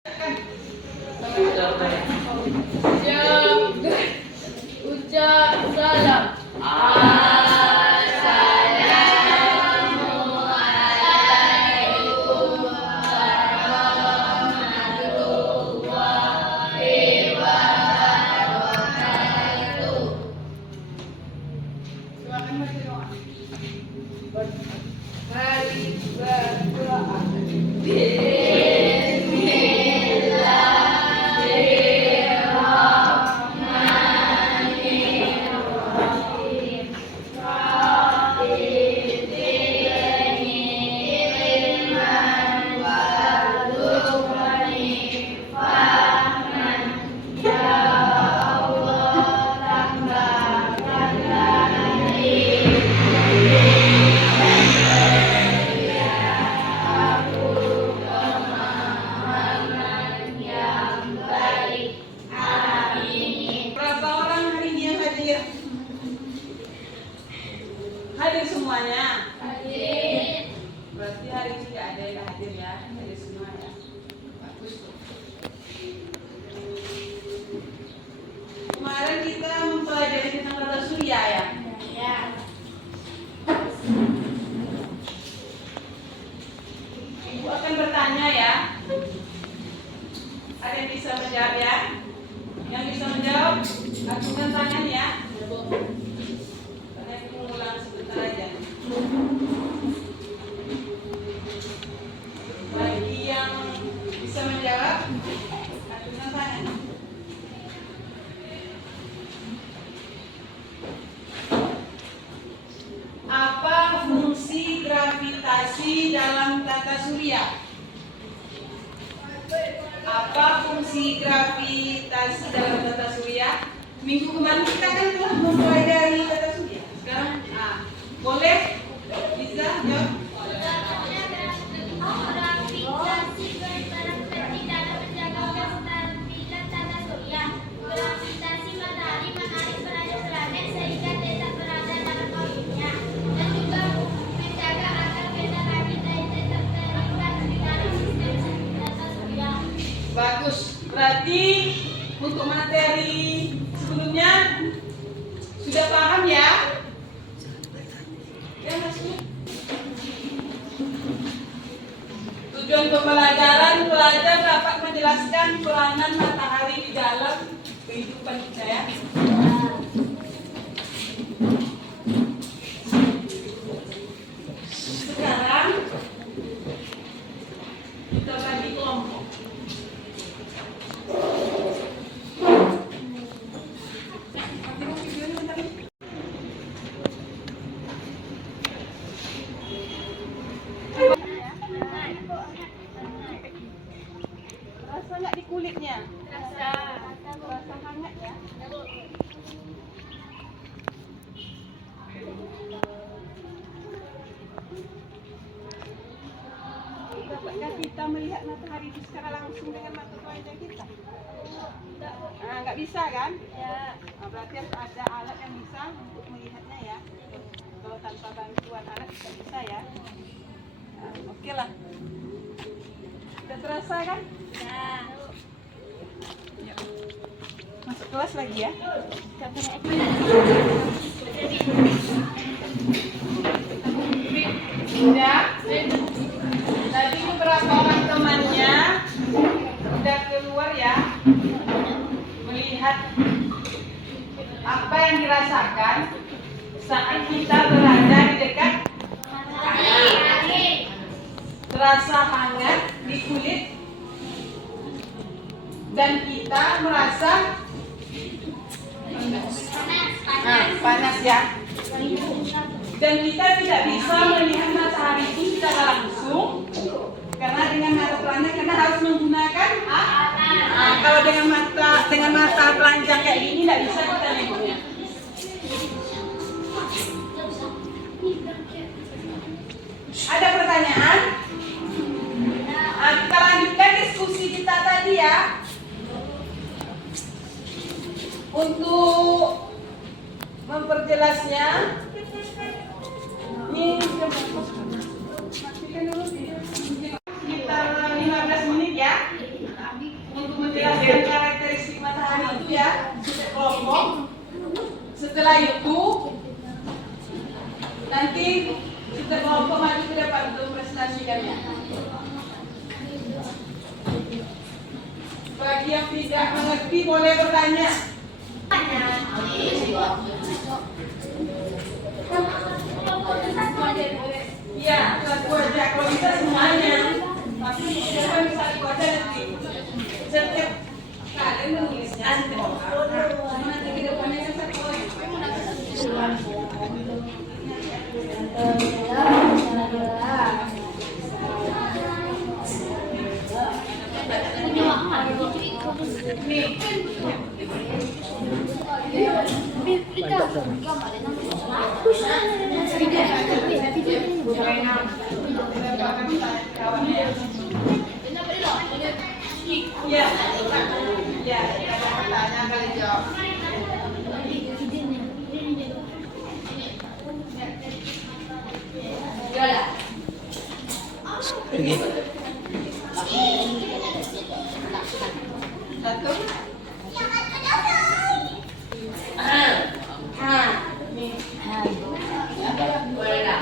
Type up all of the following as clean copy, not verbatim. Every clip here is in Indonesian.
Ucap salam. Assalamualaikum warahmatullahi wabarakatuh. Silakan berdoa. Mari berdoa. Hadir semuanya? Hadir. Berarti hari ini tidak ada yang hadir ya? Hadir semua ya? Bagus tuh. Kemarin kita mempelajari tentang tata surya ya? Ya. Ibu akan bertanya ya. Ada yang bisa menjawab ya? Yang bisa menjawab, acungkan tangan ya. Bagi yang bisa menjawab, acungkan tangan. Apa fungsi gravitasi dalam tata surya? Apa fungsi gravitasi dalam tata surya? Minggu kemarin kita kan telah mempelajari tata surya. Sekarang, boleh bisa jawab? Gravitasi berperan penting dalam menjaga kestabilan tata surya. Gravitasi matahari menarik planet sehingga tidak berada dalam orbitnya, dan juga menjaga agar matahari tetap terikat di dalam sistem tata surya. Bagus. Berarti untuk materi sebelumnya sudah paham ya? Ya, masuk. Tujuan pembelajaran, pelajar dapat menjelaskan peranan matahari di dalam kehidupan kita ya. Sekarang kita bagi kelompok. Rasa nggak di kulitnya? Rasa hangat ya. Dapatkah kita melihat matahari itu secara langsung dengan mata telanjang kita? Nggak bisa kan? Ya. Berarti harus ada alat yang bisa untuk melihatnya ya. Kalau tanpa bantuan alat tidak bisa ya. Oke lah. Sudah terasa kan? Ya. Masuk kelas lagi ya. Sudah. Tadi beberapa orang temannya sudah keluar ya, melihat apa yang dirasakan saat kita berada di dekat matahari. Terasa hangat di kulit dan kita merasa panas ya. Dan kita tidak bisa melihat matahari itu secara langsung karena dengan mata telanjang, karena harus menggunakan kalau dengan mata telanjang kayak gini tidak bisa kita nengoknya. Ada pertanyaan? Kita lanjutkan diskusi kita tadi ya. Untuk memperjelasnya, ini sekitar 15 menit ya. setelah itu nanti kita kelompok maju ke depan untuk presentasikannya. Bagi yang tidak mengerti boleh bertanya. Iya, satu aja. Kalau bisa semuanya. Tapi kita bisa satu aja nanti. Setiap kalian menulisnya nanti ke depannya kan satu orang. Ya, ya, ada pertanyaan kali jawab. Satu. Boleh dah.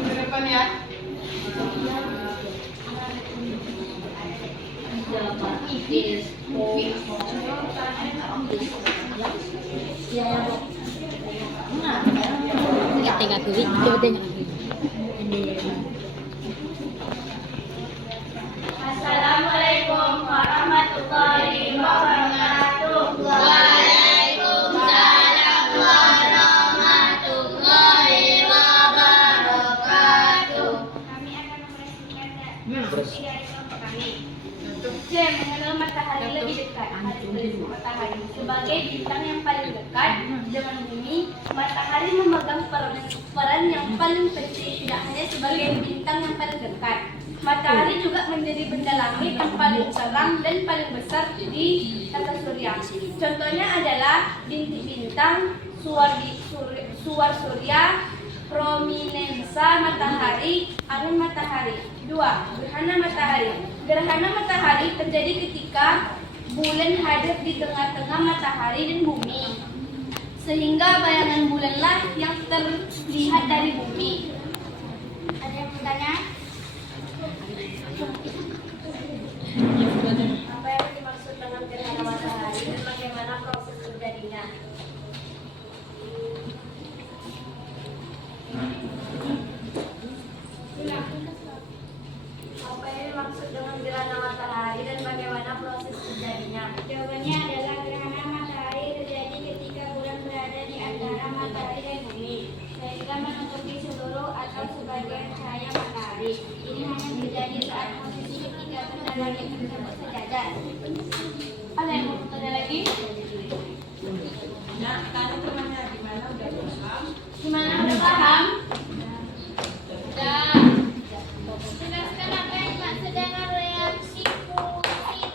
Ke depan ya. Tengah kiri, coba tengok. Assalamualaikum warahmatullahi wabarakatuh. Waalaikumsalam warahmatullahi wabarakatuh. Kami akan mempresentasikan dari kelompok kami. C. Mengenal matahari lebih dekat. Matahari sebagai bintang yang paling dekat dengan bumi, matahari memegang peran yang paling penting, tidak hanya sebagai bintang yang paling dekat. Matahari juga menjadi benda langit yang paling terang dan paling besar di tata surya. Contohnya adalah bintang, suar surya, prominensa matahari, angin matahari. 2. Gerhana matahari. Gerhana matahari terjadi ketika bulan hadir di tengah-tengah matahari dan bumi, sehingga bayangan bulanlah yang terlihat dari bumi. Ada yang bertanya? Apa yang dimaksud dengan gerhana matahari dan bagaimana proses terjadinya? Apa yang dimaksud dengan gerhana matahari dan bagaimana proses terjadinya? Jawabannya adalah gerhana matahari terjadi ketika bulan berada di antara matahari dan bumi, sehingga menutupi seluruh atau sebagian cahaya matahari. Ini hanya terjadi saat posisi ketiga benda langit tersebut sejajar. Ada yang mau bertanya lagi? Nah, tanya temannya gimana, udah paham? Gimana, udah paham? Udah. Jelaskan apa yang dimaksud dengan reaksi fusi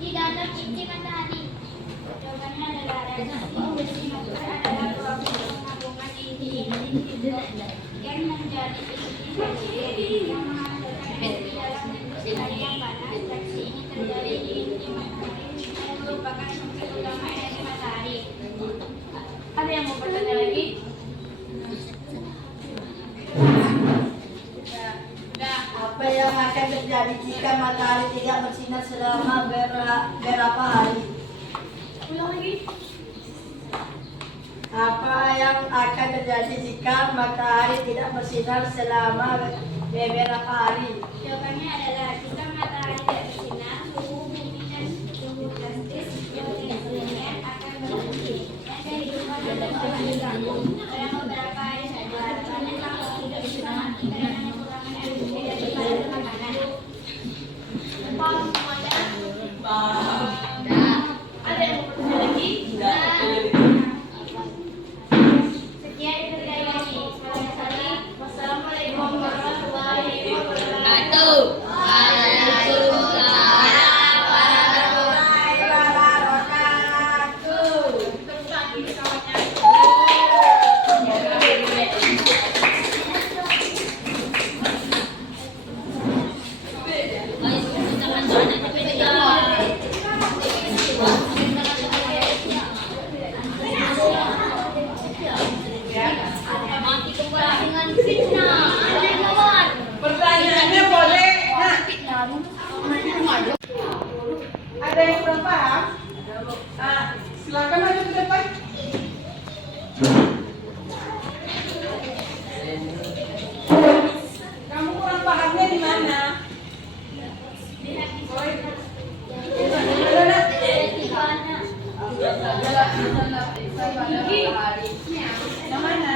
di dalam inti matahari. Jawabannya adalah reaksi fusi adalah proses penggabungan inti-inti yang menjadi inti sendiri yang menghasilkan energi dalam bentuk cahaya yang panas. Reaksi ini terjadi di inti matahari yang merupakan sumber utama energi matahari. Ada yang mau bertanya lagi? Apa yang akan terjadi jika matahari tidak bersinar selama berapa hari? Ulang lagi. Apa yang akan terjadi jika matahari tidak bersinar selama beberapa hari? Jawabannya adalah jika matahari tidak bersinar, suhu bumi dan suhu drastis yang akan berhenti. Dan kehidupan akan terganggu dalam beberapa hari saja. Karena kalau tidak bisa mati karena kekurangan energi dari makanan. Paham semuanya? Paham. Ada yang mau bertanya lagi? Sekian dari kami. Wassalamualaikum warahmatullahi wabarakatuh. Warahmatullahi wabarakatuh. Tepuk tangan kawannya. Ada yang kurang paham? Silakan maju ke depan. Kamu kurang pahamnya di mana? Yang mana?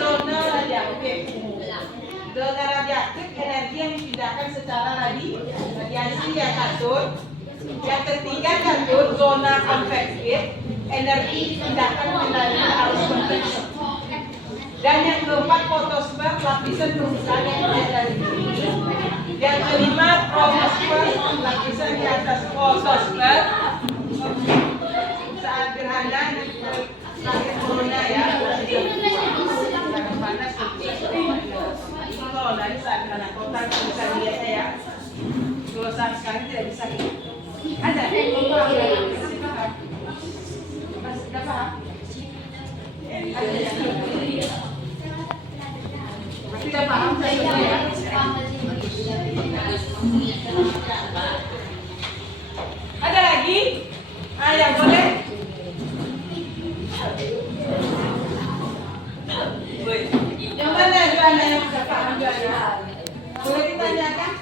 Zona radioaktif. Zona radioaktif energi yang dipindahkan secara radiasi ya katur. Yang ketiga katur zona konvektif, energi dipindahkan melalui arus konveksi. Dan yang keempat fotosfer, lapisan permukaan yang tidak dari bumi. Yang kelima kromosfer, lapisan di atas fotosfer. Saat gerhana lahir corona ya. Panas kalau dari saat gerhana total bisa lihat ya. Kalau saat sekarang tidak bisa lihat. Ada yang paham? Masih tidak paham? Tidak paham saya ya. Ada lagi? Ya boleh. Yang mana Joanna yang sudah paham Joanna? Boleh ditanyakan?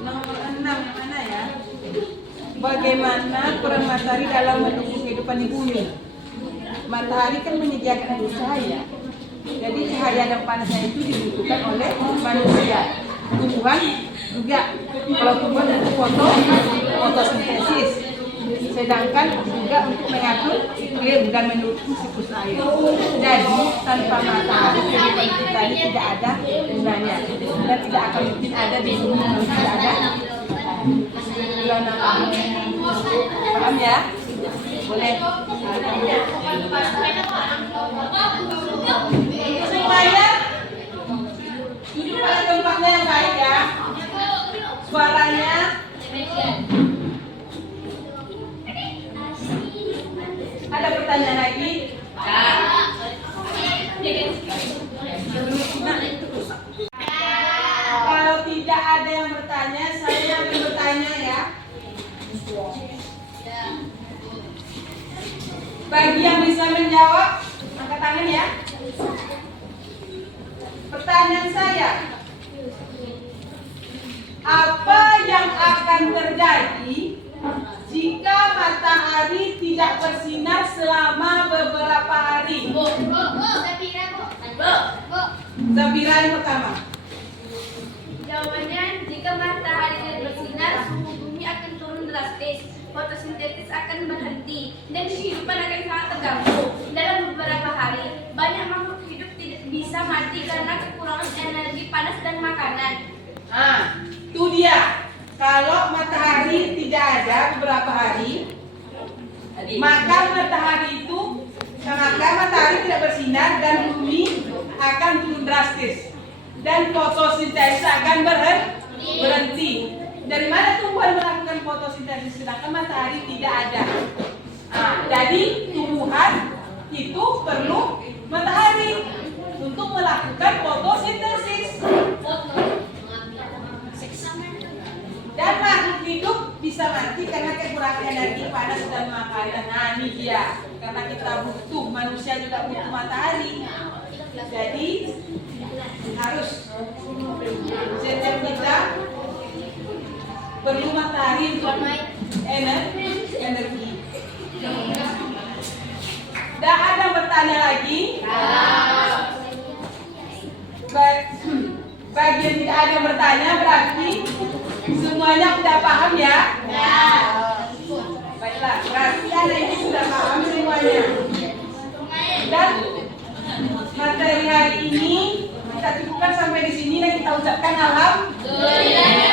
Nomor 6 yang mana ya? Bagaimana peran matahari dalam mendukung kehidupan di bumi? Matahari kan menyediakan cahaya. Jadi cahaya dan panasnya itu dibutuhkan oleh manusia. Tumbuhan juga. Kalau tumbuhan untuk fotosintesis. Sedangkan juga untuk mengatur iklim dan mendukung siklus air. Jadi tanpa matahari kehidupan kita ini tidak ada gunanya dan tidak akan mungkin ada di bumi kalau tidak ada. Paham ya? Boleh. Semuanya duduk pada tempatnya yang baik ya. Suaranya ada pertanyaan lagi? Kalau tidak ada yang bertanya, saya akan bertanya ya. Bagi yang bisa menjawab, angkat tangan ya. Pertanyaan saya, apa yang akan terjadi jika matahari tidak bersinar selama beberapa hari? Zabira yang pertama. Jawabannya, jika matahari tidak bersinar, suhu bumi akan turun drastis, fotosintesis akan berhenti, dan kehidupan akan sangat terganggu. Dalam beberapa hari, banyak makhluk hidup tidak bisa mati karena kekurangan energi panas dan makanan. Itu dia. Kalau matahari tidak ada beberapa hari, maka matahari tidak bersinar dan bumi akan turun drastis dan fotosintesis akan berhenti. Dari mana tumbuhan melakukan fotosintesis sedangkan matahari tidak ada? Jadi tumbuhan itu perlu matahari untuk melakukan fotosintesis. Dan makhluk hidup bisa mati karena kekurangan energi panas dan makanan. Ini dia. Karena kita butuh, manusia juga butuh matahari. Jadi harus setiap kita perlu matahari untuk energi. Tidak ada yang bertanya lagi? Bagi yang tidak ada yang bertanya berarti semuanya sudah paham ya? Baiklah, berarti ada yang sudah paham semuanya. Dan materi hari ini kita cukupkan sampai di sini dan kita ucapkan alhamdulillah.